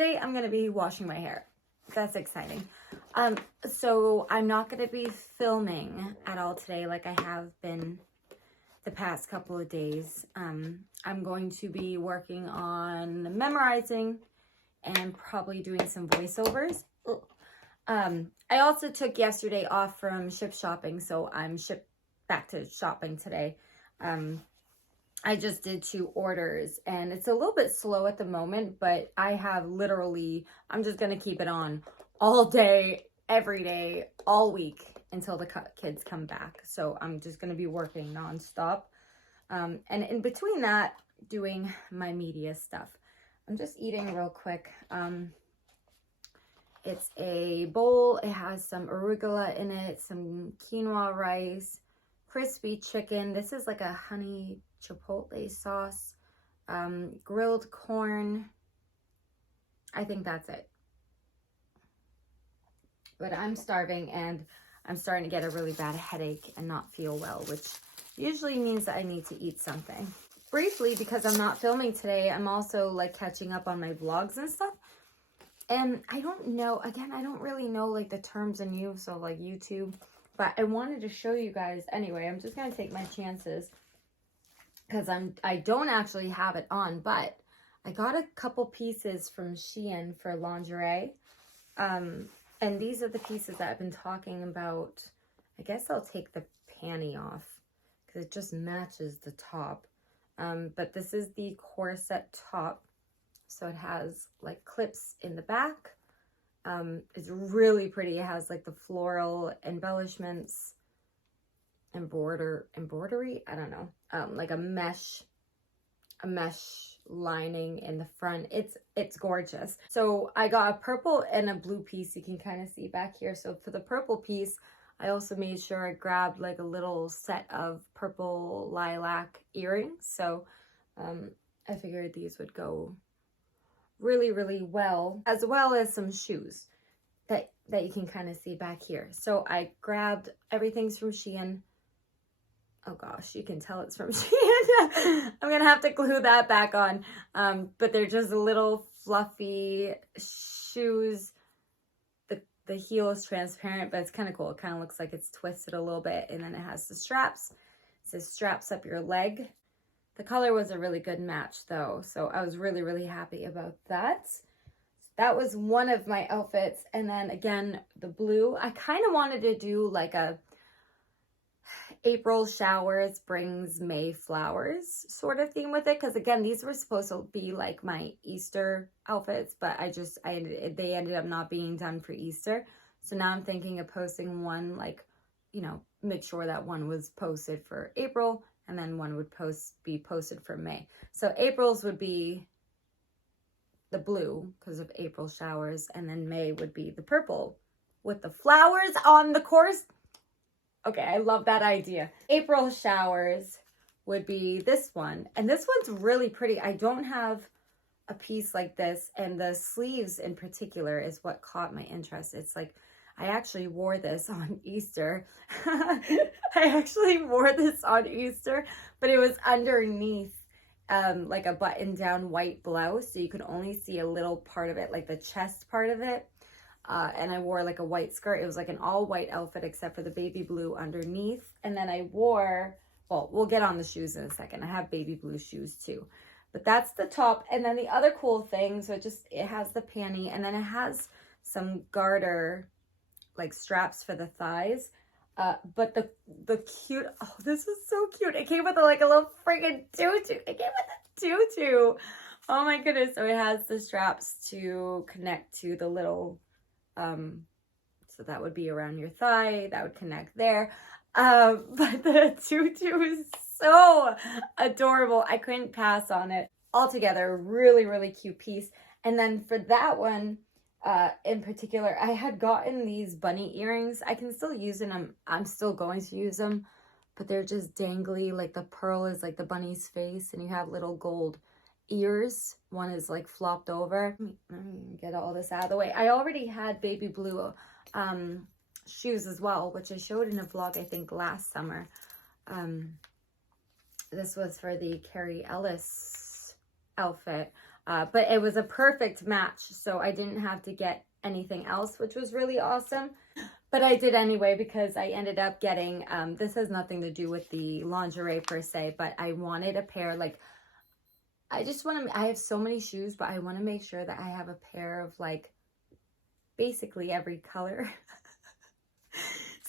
today I'm going to be washing my hair. That's exciting. So I'm not going to be filming at all today like I have been the past couple of days. I'm going to be working on memorizing and probably doing some voiceovers. I also took yesterday off from ship shopping, so I'm shipped back to shopping today. I just did 2 orders and it's a little bit slow at the moment, but I have literally, I'm just going to keep it on all day, every day, all week until the kids come back. So I'm just going to be working nonstop. And in between that, doing my media stuff. I'm just eating real quick. It's a bowl. It has some arugula in it, some quinoa rice, crispy chicken. This is like a honey chipotle sauce, grilled corn. I think that's it. But I'm starving and I'm starting to get a really bad headache and not feel well, which usually means that I need to eat something. Briefly, because I'm not filming today, I'm also like catching up on my vlogs and stuff. And I don't know, again, I don't really know like the terms in use of like YouTube, but I wanted to show you guys anyway. I'm just going to take my chances because I don't actually have it on, but I got a couple pieces from Shein for lingerie. And these are the pieces that I've been talking about. I guess I'll take the panty off because it just matches the top. But this is the corset top. So it has like clips in the back. It's really pretty. It has like the floral embellishments, embroidery, I don't know. Like a mesh lining in the front. It's gorgeous. So I got a purple and a blue piece. You can kind of see back here. So for the purple piece, I also made sure I grabbed like a little set of purple lilac earrings. So I figured these would go really, really well, as well as some shoes that you can kind of see back here. So I grabbed everything's from Shein. Oh gosh, you can tell it's from Shein. I'm gonna have to glue that back on. But they're just little fluffy shoes. The heel is transparent, but it's kind of cool. It kind of looks like it's twisted a little bit, and then it has the straps. It says straps up your leg. The color was a really good match though, so I was really, really happy about that. That was one of my outfits. And then again, the blue, I kind of wanted to do like a April showers brings May flowers sort of theme with it, because again, these were supposed to be like my Easter outfits, but they ended up not being done for Easter. So now I'm thinking of posting one, like, you know, make sure that one was posted for April and then one would be posted for May. So April's would be the blue because of April showers, and then May would be the purple with the flowers on the course. Okay, I love that idea. April showers would be this one. And this one's really pretty. I don't have a piece like this. And the sleeves in particular is what caught my interest. It's like, I actually wore this on Easter. I actually wore this on Easter, but it was underneath like a button-down white blouse. So you could only see a little part of it, like the chest part of it. And I wore like a white skirt. It was like an all white outfit except for the baby blue underneath. And then I wore, well, we'll get on the shoes in a second. I have baby blue shoes too. But that's the top. And then the other cool thing, so it has the panty, and then it has some garter like straps for the thighs. But the cute, oh, this is so cute. It came with like a little freaking tutu. It came with a tutu. Oh my goodness. So it has the straps to connect to the little, so that would be around your thigh. That would connect there. But the tutu is so adorable. I couldn't pass on it. Altogether, really, really cute piece. And then for that one, in particular, I had gotten these bunny earrings. I can still use them. I'm still going to use them, but they're just dangly. Like the pearl is like the bunny's face, and you have little gold ears. One is like flopped over. Let me get all this out of the way. I already had baby blue shoes as well, which I showed in a vlog, I think, last summer. This was for the Carrie Ellis outfit. But it was a perfect match, so I didn't have to get anything else, which was really awesome. But I did anyway, because I ended up getting, this has nothing to do with the lingerie per se, but I wanted a pair, like, I just want to, I have so many shoes, but I want to make sure that I have a pair of, like, basically every color.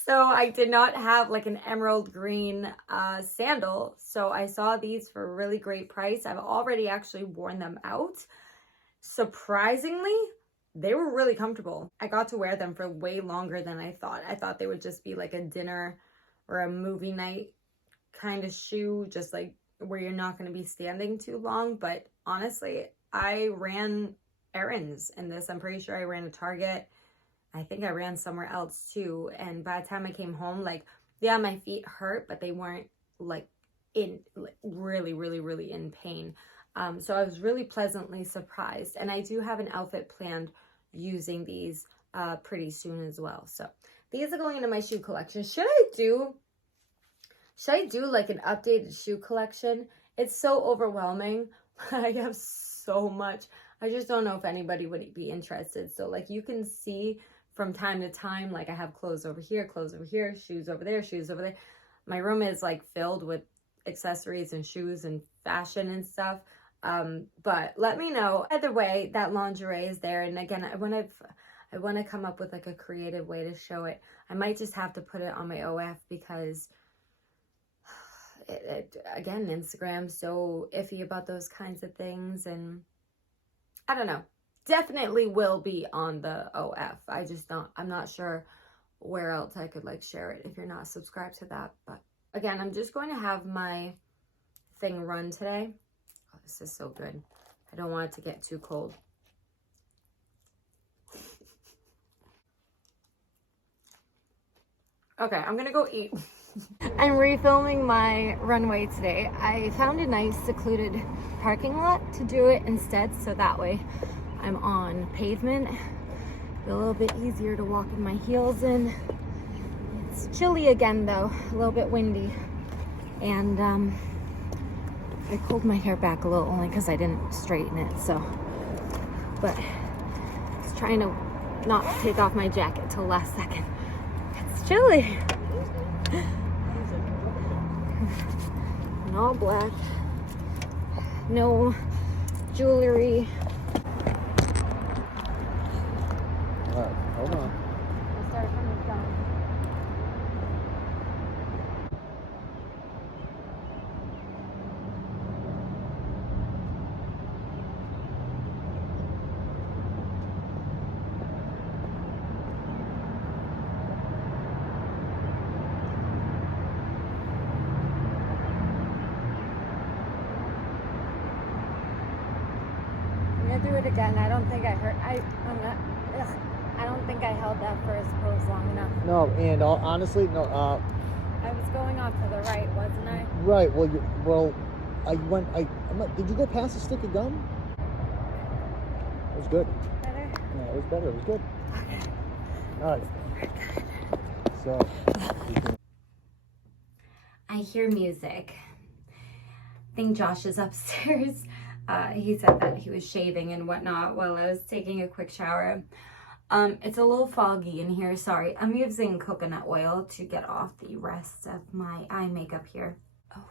So I did not have like an emerald green sandal. So I saw these for a really great price. I've already actually worn them out. Surprisingly, they were really comfortable. I got to wear them for way longer than I thought. I thought they would just be like a dinner or a movie night kind of shoe, just like where you're not going to be standing too long. But honestly, I ran errands in this. I'm pretty sure I ran to Target. I think I ran somewhere else too. And by the time I came home, like, yeah, my feet hurt, but they weren't like really, really, really in pain. So I was really pleasantly surprised. And I do have an outfit planned using these pretty soon as well. So these are going into my shoe collection. Should I do like an updated shoe collection? It's so overwhelming. I have so much. I just don't know if anybody would be interested. So like you can see from time to time, like I have clothes over here, shoes over there, shoes over there. My room is like filled with accessories and shoes and fashion and stuff. But let me know. Either way, that lingerie is there. And again, I want to come up with like a creative way to show it. I might just have to put it on my OF because again, Instagram's so iffy about those kinds of things. And I don't know. Definitely will be on the OF. I'm not sure where else I could like share it if you're not subscribed to that. But again, I'm just going to have my thing run today. Oh, this is so good. I don't want it to get too cold. Okay, I'm gonna go eat. I'm refilming my runway today. I found a nice secluded parking lot to do it instead, so that way I'm on pavement. A little bit easier to walk in my heels in. It's chilly again though, a little bit windy. And I pulled my hair back a little only because I didn't straighten it, so. But I was trying to not take off my jacket till last second. It's chilly. And all black. No jewelry. Hold on. We'll start from the front. I'm gonna do it again. I don't think I hurt. I don't think I held that first pose long enough. No, and honestly, no. I was going off to the right, wasn't I? Right. Well, did you go past the stick of gum? It was good. Better? Yeah, it was better. It was good. Okay. All right. So. I hear music. I think Josh is upstairs. He said that he was shaving and whatnot while I was taking a quick shower. It's a little foggy in here. Sorry. I'm using coconut oil to get off the rest of my eye makeup here. Oh,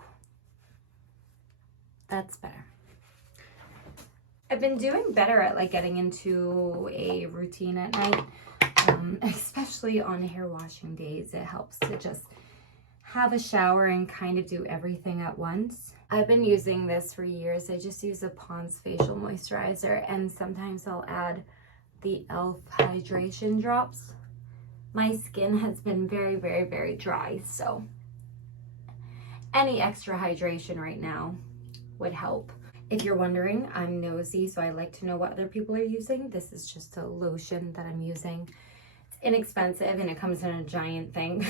that's better. I've been doing better at like getting into a routine at night, especially on hair washing days. It helps to just have a shower and kind of do everything at once. I've been using this for years. I just use a Pond's facial moisturizer, and sometimes I'll add the e.l.f. hydration drops. My skin has been very, very, very dry, so any extra hydration right now would help. If you're wondering, I'm nosy, so I like to know what other people are using. This is just a lotion that I'm using. It's inexpensive and it comes in a giant thing.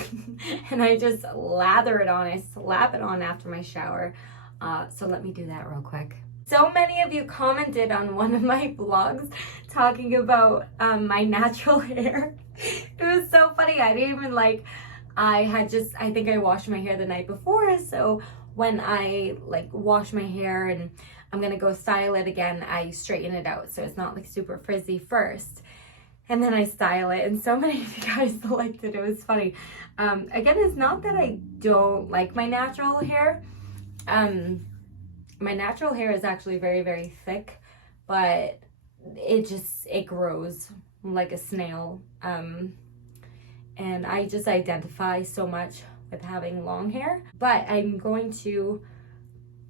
And I just lather it on. I slap it on after my shower. So let me do that real quick. So many of you commented on one of my vlogs talking about my natural hair. It was so funny. I didn't even I think I washed my hair the night before. So when I wash my hair and I'm gonna go style it again. I straighten it out so it's not like super frizzy first, and then I style it, and so many of you guys liked it. It was funny. Again, it's not that I don't like my natural hair. My natural hair is actually very, very thick, but it grows like a snail. And I just identify so much with having long hair. But I'm going to,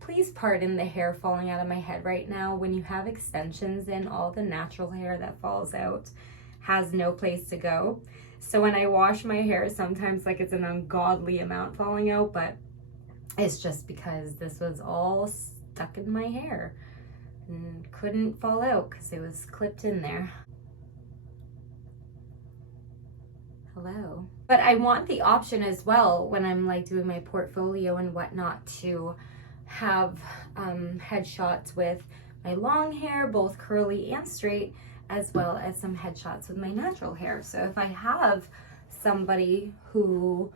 please pardon the hair falling out of my head right now. When you have extensions in, all the natural hair that falls out has no place to go. So when I wash my hair, sometimes like it's an ungodly amount falling out, but it's just because this was all stuck in my hair and couldn't fall out because it was clipped in there. Hello. But I want the option as well when I'm like doing my portfolio and whatnot to have headshots with my long hair, both curly and straight, as well as some headshots with my natural hair. So if I have somebody who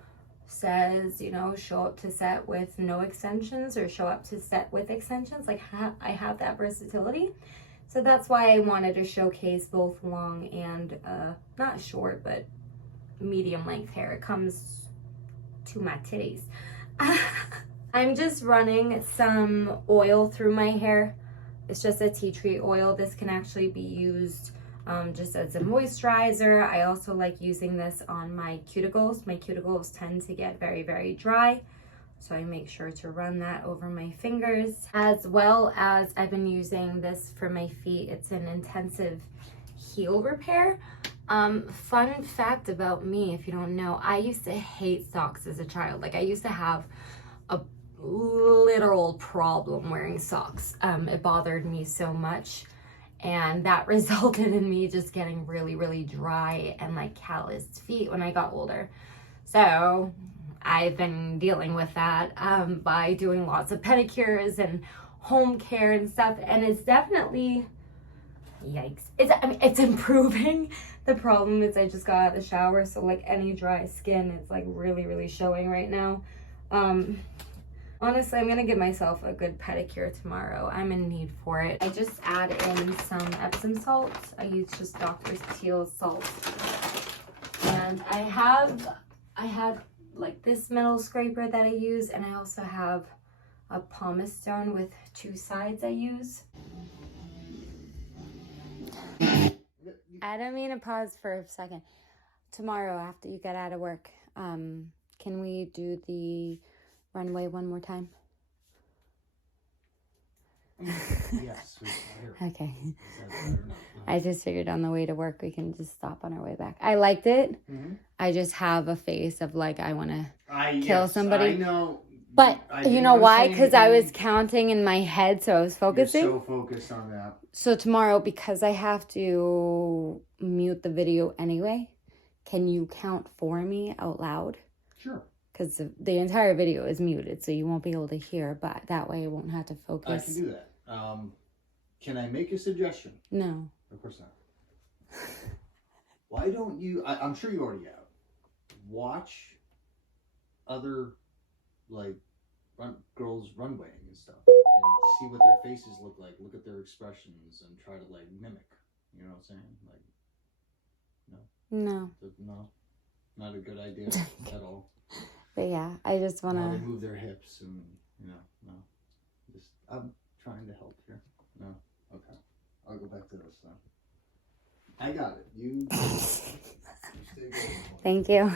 says, you know, show up to set with no extensions or show up to set with extensions, like I have that versatility. So that's why I wanted to showcase both long and not short, but medium length hair. It comes to my titties. I'm just running some oil through my hair. It's just a tea tree oil. This can actually be used just as a moisturizer. I also like using this on my cuticles. My cuticles tend to get very, very dry, so I make sure to run that over my fingers. As well as I've been using this for my feet. It's an intensive heel repair. Fun fact about me, if you don't know, I used to hate socks as a child. Like I used to have a literal problem wearing socks. It bothered me so much, and that resulted in me just getting really, really dry and like calloused feet when I got older. So I've been dealing with that by doing lots of pedicures and home care and stuff, and it's definitely, yikes, it's improving. The problem is I just got out of the shower, so like any dry skin, it's like really, really showing right now. Honestly, I'm gonna give myself a good pedicure tomorrow. I'm in need for it. I just add in some Epsom salt. I use just Dr. Teal's salt. And I have like this metal scraper that I use, and I also have a pumice stone with 2 sides I use. I don't mean to pause for a second. Tomorrow after you get out of work, can we do the runway one more time? Yes. Okay. I just figured on the way to work we can just stop on our way back. I liked it. Mm-hmm. I just have a face of like I want to kill somebody. I know. But you know why? Because I was counting in my head, so I was focusing. You're so focused on that. So tomorrow, because I have to mute the video anyway, can you count for me out loud? Sure. Because the entire video is muted, so you won't be able to hear, but that way I won't have to focus. I can do that. Can I make a suggestion? No. Of course not. Why don't you, I'm sure you already have, watch other, like, girls runwaying and stuff, and see what their faces look like, look at their expressions, and try to, like, mimic. You know what I'm saying? Like, no? No. No? Not a good idea at all. But yeah, I just want to... How they move their hips and, you know, no. Just, I'm trying to help here. No? Okay. I'll go back to this then. I got it. You stay good. Thank you.